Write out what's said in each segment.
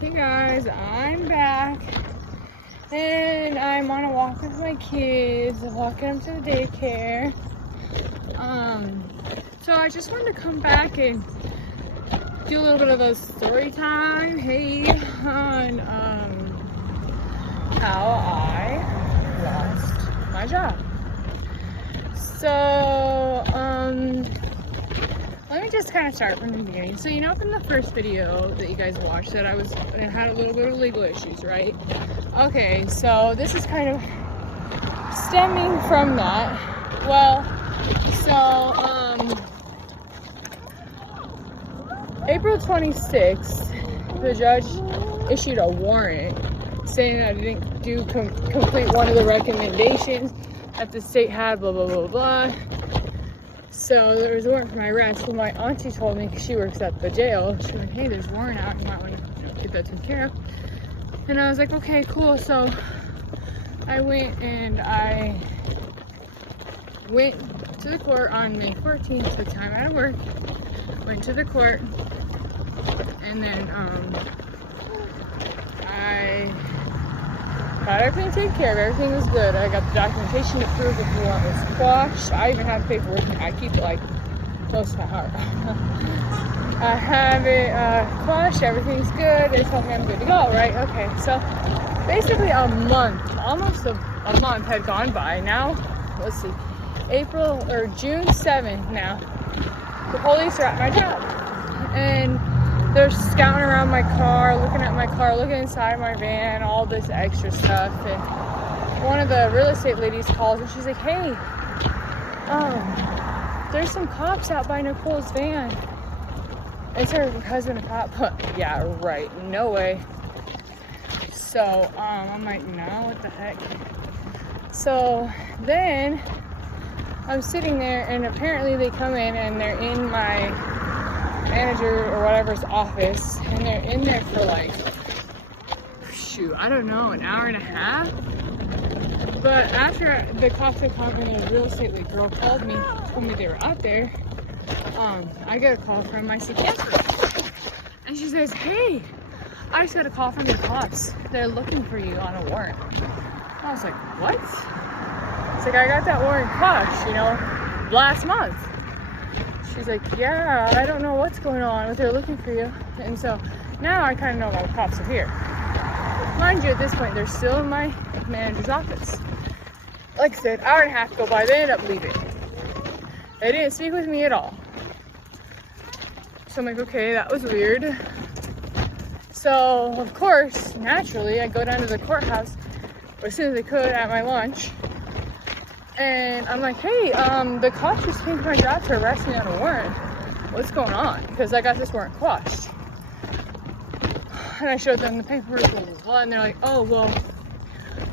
Hey guys, I'm back and I'm on a walk with my kids, walking them to the daycare. So I just wanted to come back and do a little bit of a story time, on how I lost my job. So let me just kind of start from the beginning. So you know, from the first video that you guys watched, that I had a little bit of legal issues, right? Okay, so this is kind of stemming from that. Well, so April 26th, the judge issued a warrant saying that I didn't complete one of the recommendations that the state had, blah blah blah blah. So there was a warrant for my arrest. Well, my auntie told me, because she works at the jail, she was like, hey, there's a warrant out, you might want to get that taken care of. And I was like, okay, cool. So I went to the court on May 14th, the time out of work. Went to the court, and then I got everything taken care of. Everything was good. I got the documentation to prove that the warrant was quashed. I even have paperwork. I keep it like close to my heart. I have it quashed. Everything's good. They told me I'm good to go, right? Okay, so basically a month, almost a month had gone by. Now, let's see, June 7th now. The police are at my job, and they're scouting around my car, looking at my car, looking inside my van, all this extra stuff. And one of the real estate ladies calls, and she's like, hey, there's some cops out by Nicole's van. Is her husband a cop? Yeah, right, no way. So I'm like, no, what the heck? So then I'm sitting there, and apparently they come in and they're in my manager or whatever's office, and they're in there for like, I don't know, an hour and a half. But after the cops had called me, the real estate girl called me, told me they were out there, I get a call from my CPS, and she says, hey, I just got a call from the cops. They're looking for you on a warrant. I was like, what? It's like, I got that warrant quashed, last month. She's like, yeah, I don't know what's going on, but they're looking for you. And so now I kind of know why the cops are here. Mind you, at this point, they're still in my manager's office. Like I said, hour and a half go by, they ended up leaving. They didn't speak with me at all. So I'm like, okay, that was weird. So, of course, naturally, I go down to the courthouse as soon as I could at my lunch. And I'm like, hey, the cops just came to my job to arrest me on a warrant. What's going on? Because I got this warrant quashed. And I showed them the paperwork, blah, blah, blah, and they're like, oh, well,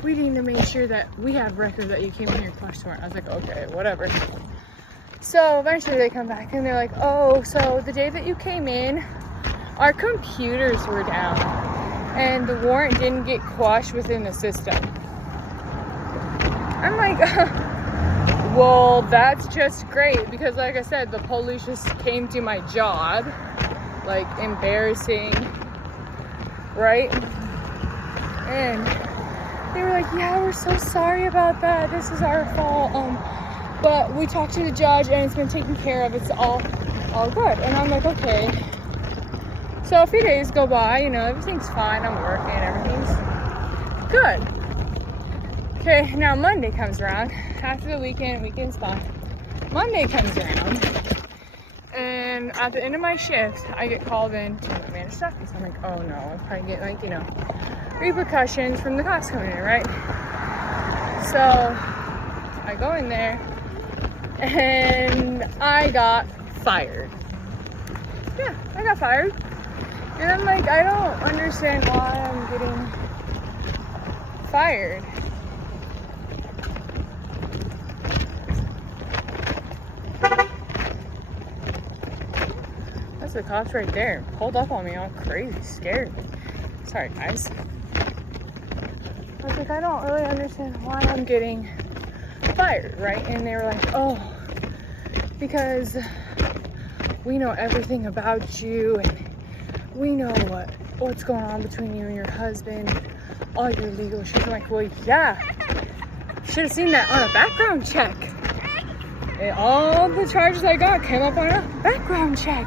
we need to make sure that we have record that you came in here and quashed the warrant. I was like, okay, whatever. So eventually they come back and they're like, oh, so the day that you came in, our computers were down and the warrant didn't get quashed within the system. I'm like, well, that's just great, because like I said, the police just came to my job. Like, embarrassing, right? And they were like, yeah, we're so sorry about that. This is our fault. But we talked to the judge and it's been taken care of. It's all good. And I'm like, okay. So a few days go by, everything's fine. I'm working, everything's good. Okay, now Monday comes around. After the weekend's fine. Monday comes around, and at the end of my shift, I get called in to my manager's office. I'm like, oh no, I'll probably get repercussions from the cops coming in, right? So I go in there, and I got fired. Yeah, I got fired. And I'm like, I don't understand why I'm getting fired. That's the cops right there. Pulled up on me all crazy, scared me. Sorry, guys. I was like, I don't really understand why I'm getting fired, right? And they were like, oh, because we know everything about you, and we know what what's going on between you and your husband, all your legal shit. I'm like, well, yeah, should have seen that on a background check. And all the charges I got came up on a background check.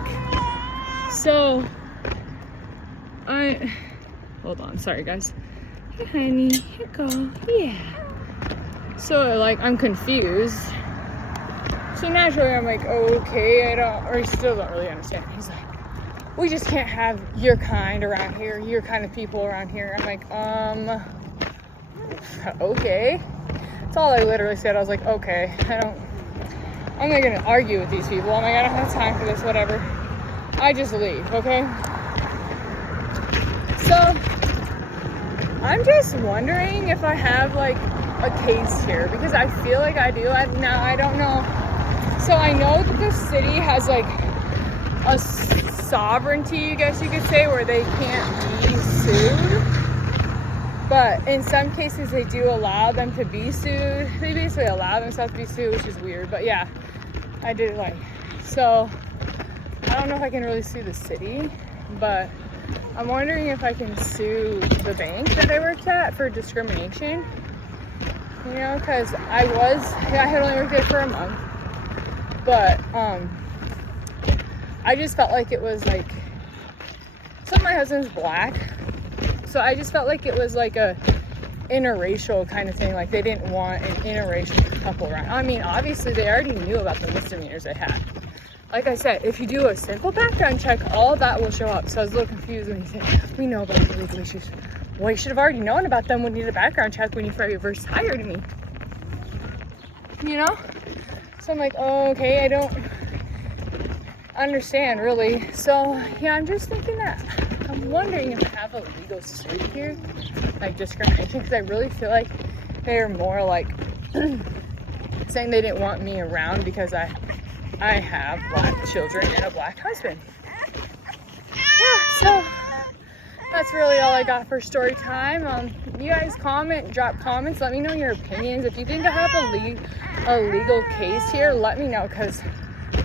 So, hold on, sorry guys. Hey honey, here you go, yeah. So like, I'm confused. So naturally I'm like, okay, I still don't really understand. He's like, we just can't have your kind around here, your kind of people around here. I'm like, okay. That's all I literally said. I was like, okay, I'm not gonna argue with these people. I'm like, I don't have time for this, whatever. I just leave, okay? So, I'm just wondering if I have like a case here, because I feel like I do. Now, I don't know. So I know that the city has like a sovereignty, I guess you could say, where they can't be sued. But in some cases, they do allow them to be sued. They basically allow themselves to be sued, which is weird. But yeah, I did like, so I don't know if I can really sue the city, but I'm wondering if I can sue the bank that I worked at for discrimination. You know, because I had only worked there for a month. But I just felt like it was like, so my husband's black, so I just felt like it was like a interracial kind of thing. Like they didn't want an interracial couple around. I mean, obviously they already knew about the misdemeanors they had. Like I said, if you do a simple background check, all that will show up. So I was a little confused when he said, we know about the legal issues. Well, you should have already known about them when you did a background check when you first hired me. You know? So I'm like, oh, okay, I don't understand really. So yeah, I'm just thinking that I'm wondering if I have a legal suit here, like discrimination, because I really feel like they're more like saying they didn't want me around because I have black children and a black husband. Yeah, so that's really all I got for story time. You guys drop comments, let me know your opinions. If you think I have a legal case here, let me know, because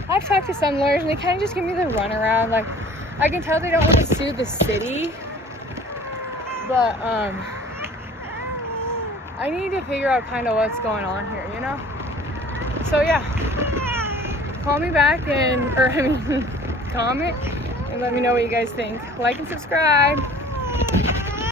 I've talked to some lawyers and they kind of just give me the runaround. Like, I can tell they don't want to sue the city, but I need to figure out kind of what's going on here, you know? So yeah, call me back comment and let me know what you guys think. Like and subscribe.